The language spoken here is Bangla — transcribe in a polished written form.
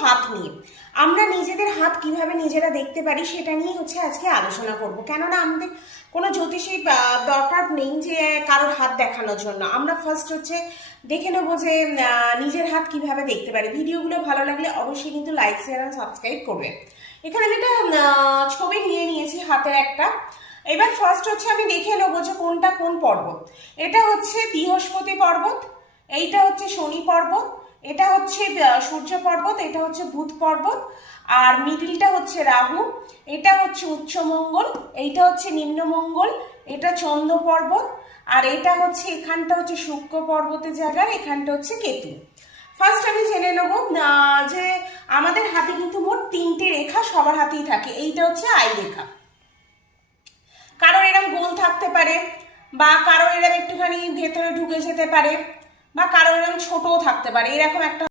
হাত নিয়ে। আমরা নিজেদের হাত কিভাবে নিজেরা দেখতে পারি সেটা নিয়ে হচ্ছে আজকে আলোচনা করব। কেননা আমাদের কোনো জ্যোতিষী দরকার নেই যে কারোর হাত দেখানোর জন্য। আমরা ফার্স্ট হচ্ছে দেখে নেবো যে নিজের হাত কিভাবে দেখতে পারি। ভিডিওগুলো ভালো লাগলে অবশ্যই কিন্তু লাইক, শেয়ার আর সাবস্ক্রাইব করবে। এখানে আমি একটা ছবি নিয়ে নিয়েছি হাতের একটা। এবার ফার্স্ট হচ্ছে আমি দেখে নেবো যে কোনটা কোন পর্বত। এটা হচ্ছে বৃহস্পতি পর্বত, এইটা হচ্ছে শনি পর্বত, এটা হচ্ছে সূর্য পর্বত, এটা হচ্ছে বুধ পর্বত, আর মিডিলটা হচ্ছে রাহু, এটা হচ্ছে উচ্চমঙ্গল, এইটা হচ্ছে নিম্নমঙ্গল, এটা চন্দ্র পর্বত, আর এটা হচ্ছে এখানটা হচ্ছে শুক্র পর্বতের জায়গা, এখানটা হচ্ছে কেতু। ফার্স্ট আমি জেনে নেবো যে আমাদের হাতে কিন্তু মোট 3টে রেখা সবার হাতেই থাকে। এইটা হচ্ছে আই রেখা। কারোর এরকম গোল থাকতে পারে, বা কারোর এরকম একটুখানি ভেতরে ঢুকে যেতে পারে, বা কারোর এরকম ছোটও থাকতে পারে, এরকম একটা